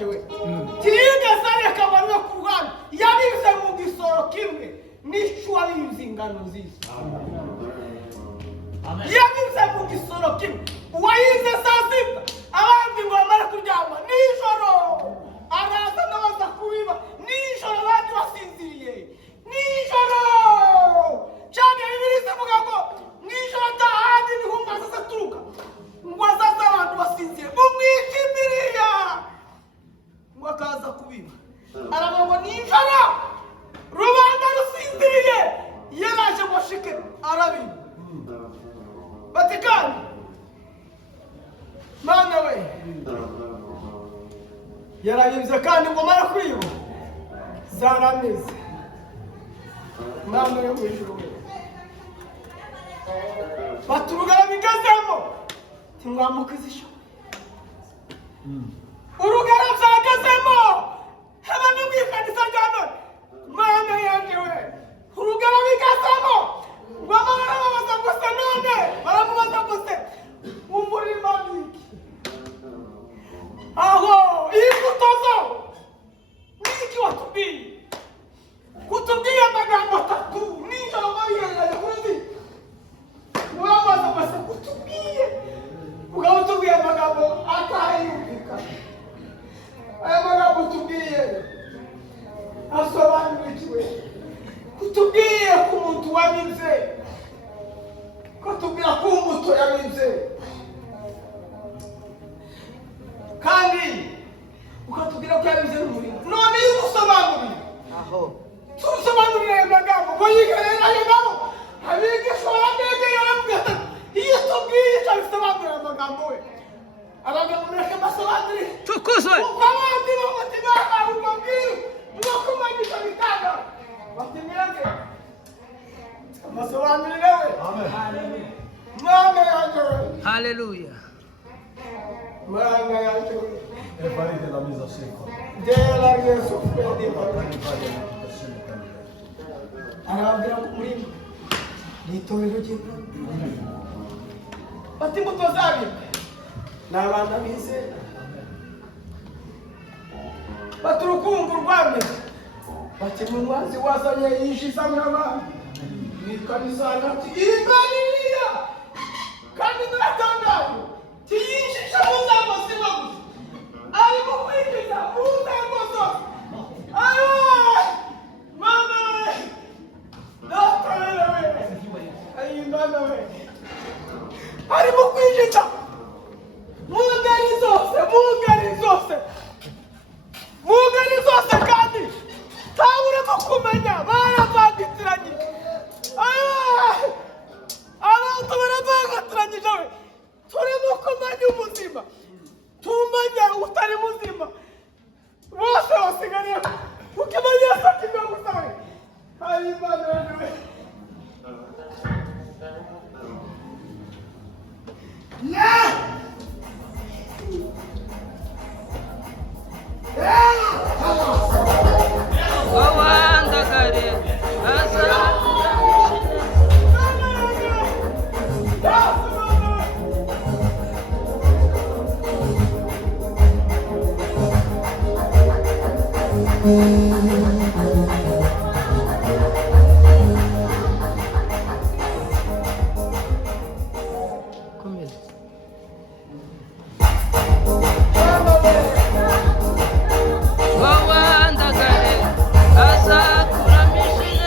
yanjye we ntiyigeze areka abantu ku rwanda yabize mu gisoro kimwe n'icyo wabize ingano nziza yabize mu gisoro kimwe uwayize saa sita abandi ngo bamare kuryama nijoro araza n'abaza kubiba nijoro abandi basinziriye nijoro cyane bibiri zivuga ngo nijoro atahandi ibihumbi azaturuka ngo azaze abantu basinziriye mumwijimiriya ngo akaza kubiba aravuga ngo nijoro rubanda rusinziriye yaraje ngo ashike arabiba bati kandi mana we yarabibye kandi ngo mara kwiba zarameze mwana yo mu ijuru we baturugara bigazemo timwamukiza isho urugara byagazemo haba n'umwikanisa rya none mana yanjye we urugara bigazemo ngo amahoro babaza gusa none baramubaza gusa umurima n'iki aho imbuto zo n'iki watubwiye kutubwiye amagambo atatu nijoro babihereranye kuri ndi urabaza gusa kutubwiye ukaba utubwiye amagambo atayumvikana aya magambo utubwiye asobanurikiwe kutubwiye ku muntu wabibye kutubwira ko umuto yabibye kandi ukatubwira ko yabibye n'umurimo none iyo usobanuriye aho tusobanurire ayo magambo ngo yigerere ayo nabo abigisha baramwegeye baramubwira iyo tubwiye icyo bisobanurira amagambo we abagabo mureke basobanurire tukuzwe kuko abandi bafite bahawe ubwo bwiru bwo kumanisha bitanga batimyake amasobanurire we mwana yanjye we haleluya mwana yanjye we Preparate la mesa secca. dela yesu arabwira ngo umurima ni itorero ry'Imana bati imbuto zabyo ni abana bizera bati urukungu rwameze bati mumwazi wazanye yinjiza nk'abandi mu ikanisa hagati imbariya kandi naratangaye tiyinjije mu nzego zimwe gusa arimo kwinjiza mu nzego zose mama we data we ayimana we arimo kwinjiza mu ngari zose kandi ntaburemo kumenya baravangitiranyije abantu baravangatiranyije we turimo kumenya ubuzima tumenya utari muzima bose basigariye ukimenya yesu akimenya gusa we ayimana we wawandagare asa komeza wawandagare asa kuramisha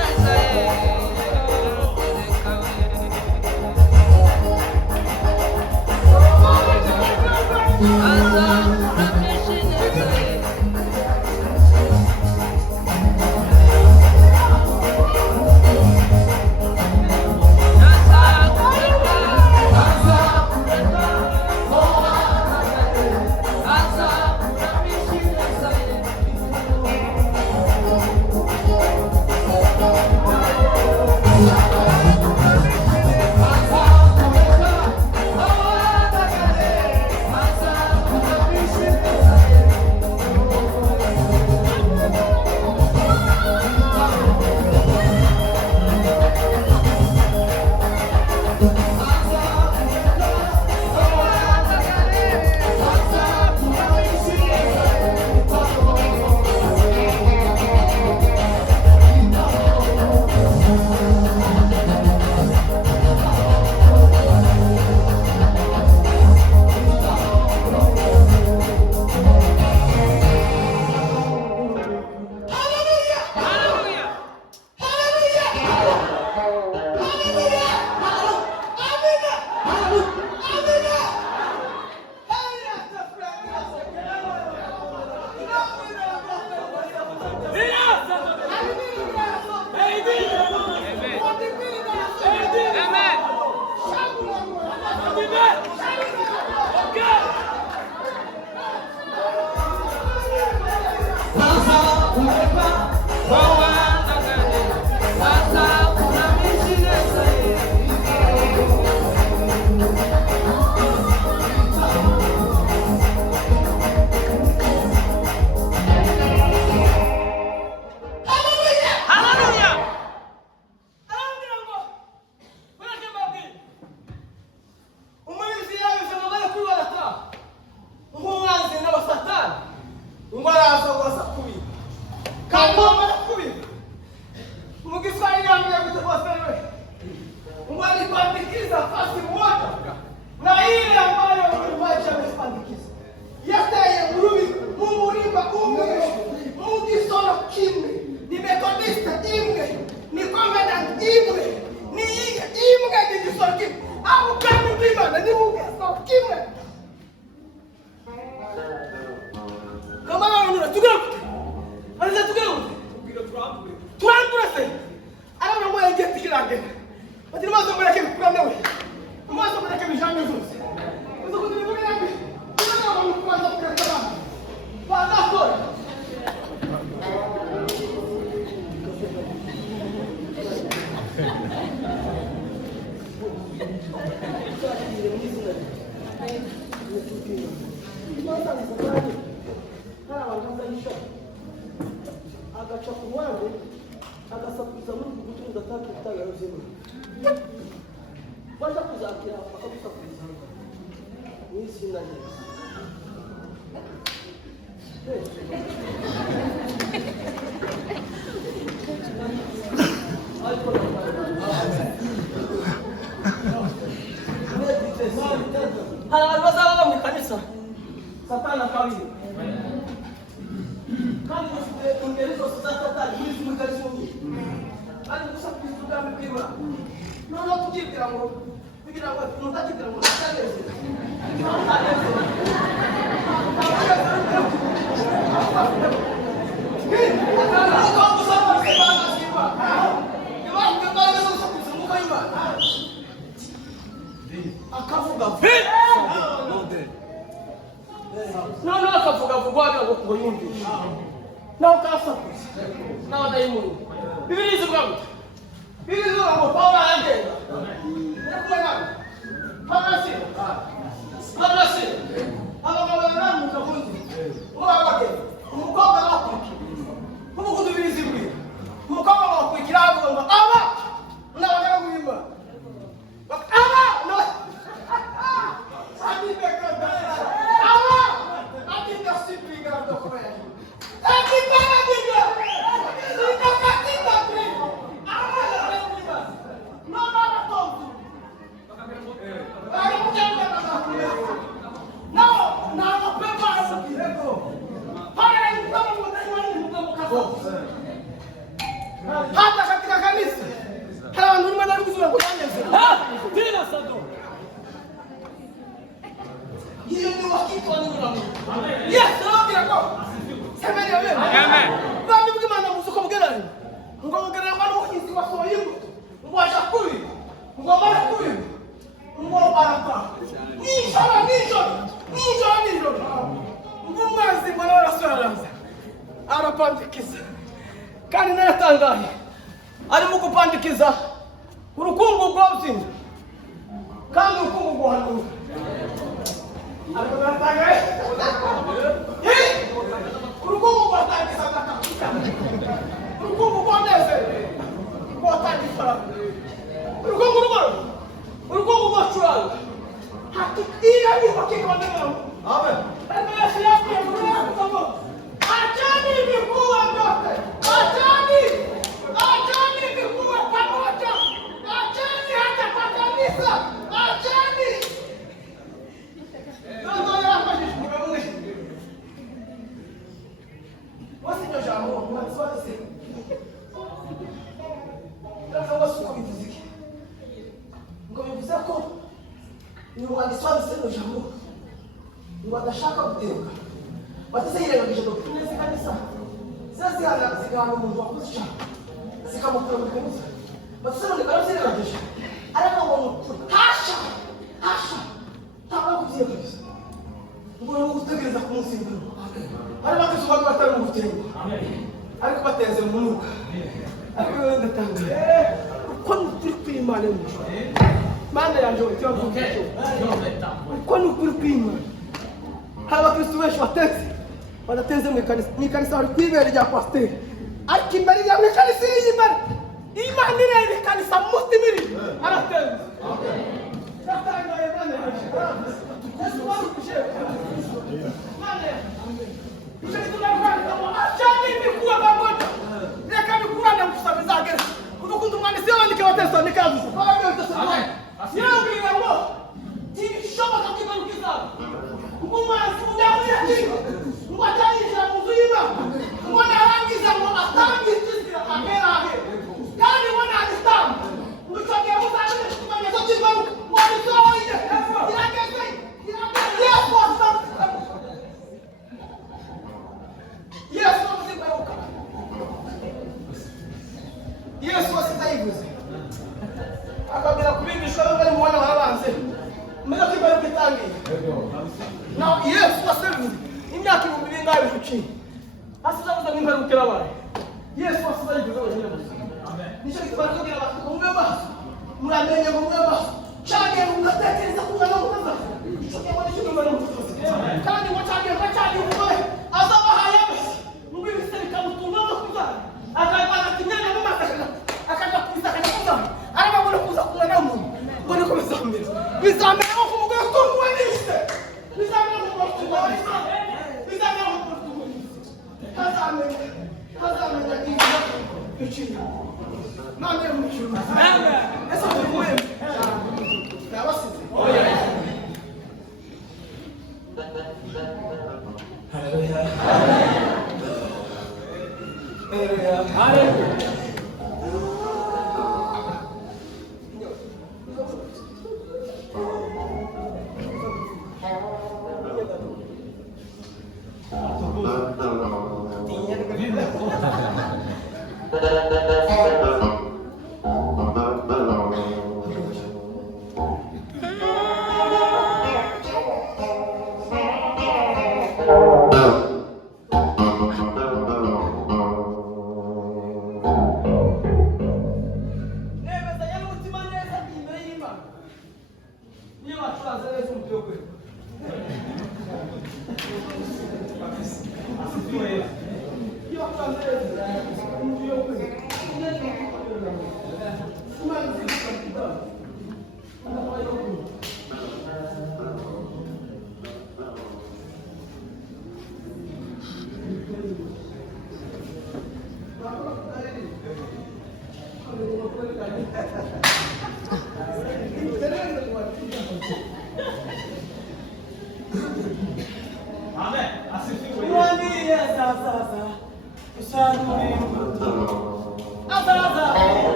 agasakuza muri gutunga ndataka itanga ubuzima baje kuzakira bakagusakuza n'isi na Yesu hari abantu bazaba mu kanisa Satani akabiri kandi bafite ingeri zose za Satani muri mu kanisa kandi gusakuza ubwami bw'Imana noneho tukigira ngo mutakigira ngo nataneze akavuga noneho akavuga wagira ngo yumvishe nawe ukasakuza nawe adayimuri Biblia ivuga ngo Paulo aragenda Pawulo abagabo baramuka kundi ubabake umukobwa bakurikira umukudu bizibwira umukobwa bakurikira avuga ngo aba n'abagabo b'Imana aba no hata katika kanisa hari abantu urimo nari kuzura ngo yaneze tena sado hiyo ni wakitwa ni mwana yes rabia ko semeni amen amen bambi bw'Imana muzuko bwerani ngo bwerani ngo uhizi wasoye ngo ashakuri ngo barakuri ngo baraka nijoro ngo mwazi mbona barasuraranza arapandikiza kandi naratangaye arimo kupandikiza urukungu rw'ubuzima kandi urukungu rw'ahantu ariko naratangaye urukungu rwatangiza agakakuka urukungu rwaneze rwatangiza urukungu rwacuranga hakikira niba kikondera amen ariko yashirakiye muri ako achani vikuwe vyote achani vikuwe pamoja achani hata kwa kanisa achani ndio hapa nimemwe wasio jambo mwaswali sasa wasuko muziki ngobivuze ko ni waliswali sio jambo ni wadashaka kutenga batazirengagije doctrine z'kanisa zigana umuntu wakoze icyaha zikamukura mu kanisa batazirengagije barazirengagije ariko ngo hasha ntabwo kubyiyegeza ngo ni gutegereza ku munsi w'imperuka hari bakasuba ko batari mu butengo ariko bateze mu mwuka ariko ndatanga uko turi kwimana mu Mana yanjye cyo uko ni ukuri kwimana hari abakristo benshi badateze mu ikanisa bari kwibera rya pasiteri ariko imbere ya mu ikanisa y'imbere Imana ireba ikanisa mu mutima iri aratenze yatangaye Mana yanjye icyo tunakwandika ngo achani vikuwe pamoja reka bikurane gusaba izagera udukunda umwanditsi wandike wa Thessalonike yavuze yambwira ngo ntibishoboka kwigarukiza umumazi unyamuyaki ngo atangira mu nzu y'Imana ngo narangiza ngo atangize inzira ahera kandi ngo nagitanga ngo cyongeye muzabone ikimenyetso cy'imbaruka ngo bisohoye irageze Yesu azigaruka Yesu asitayivuze akabwira kubigishwa be bari mu wana babanze mbega ko ibaruka itangiye naho Yesu aseruze imyaka 2000 bicuciye asizabuza n'imbaruka irabaye Yesu asitayivuze wenyine gusa nicyo gituma kugira abantu kumwe baso muramenye kumwe baso cyane mugatekereza kungana mukaza icyo gihe muri cyo mbere mukaza kandi ngo cyane umugore azabahaye ngo ibise bikamutunga no kuza akabana kinyana mu masa None y'umwijuru. Ese turimuye. Ndabasize. Haleluya. Haleluya. Haleluya.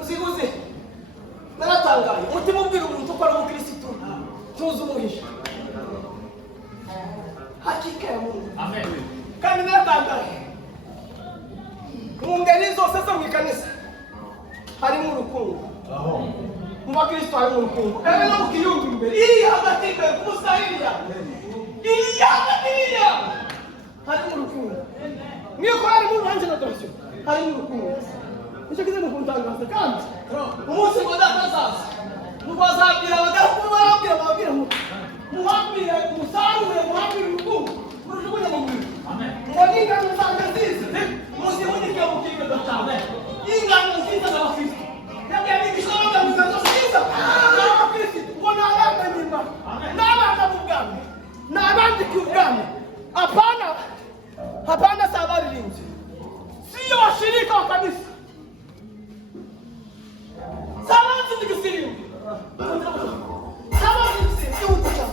Uzi naratangaye umutima ubwira umuntu ko ari umukristo tuzi umuhisha hakika ya Mungu amen kandi naratangaye mu ngeri zose zo mu kanisa harimo urukundo mu bakristo harimo urukundo ewe no mukiyumva imbere iyi hagati imbere ku musahiriya iyi hagati iriya harimo urukundo niyo ko harimo uruhanje na dorosyo harimo urukundo nicyo kize mukuntangaza kandi umunsi ngo datazaza mubazabwira abagaragu barabwira babwira muhambire umusarure muhambire urukundo murujugunye mu muriro ngo n'ingano zanjye nziza muzihunike mu kigega cyawe ingano nziza z'abakristo yabwiye abigisha bagamije nziza n'abakristo ngo ni abana nyuma n'abana b'ubwami n'abandika ubwami hapana si abaririmbyi siyo washirika wa kanisa sabanzi ndigisirimba sabanzi ndigisirimba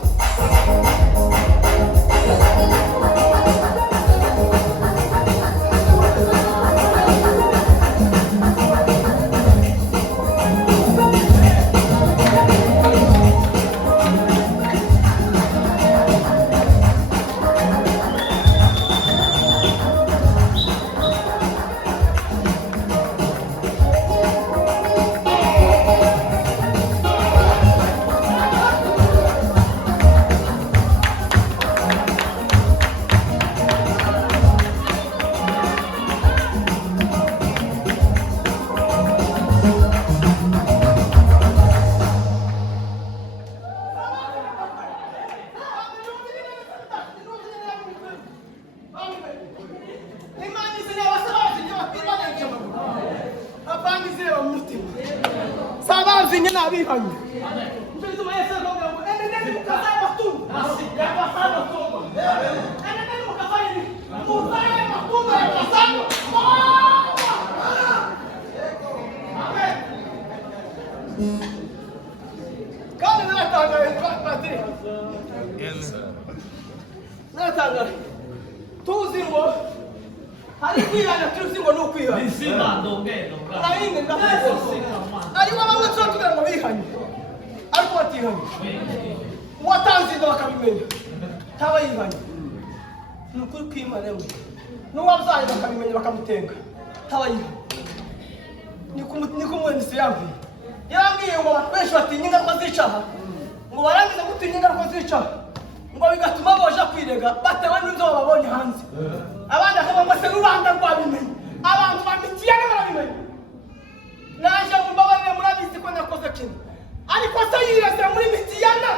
ariko se yirasira muri mitiyana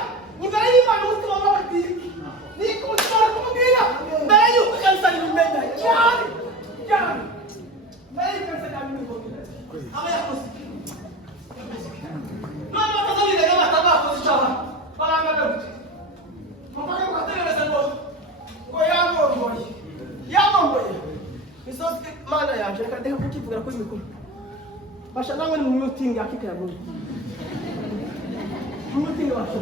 imbere y'Imana umutima w'abadiri niko ushobora kumubwira mbere y'uko kanisa rimenya cyane cyane mbere y'uko kanisa rimenya aba yakoze none batazabiga n'abatabakoze icyaha barangana gute mpaka ukategereza ngo yabomboye isosi mana yaje reka ndeka kukivugira kuri mikoro basha nawe ni mu mutingi akika ya mungu mu mutingi basha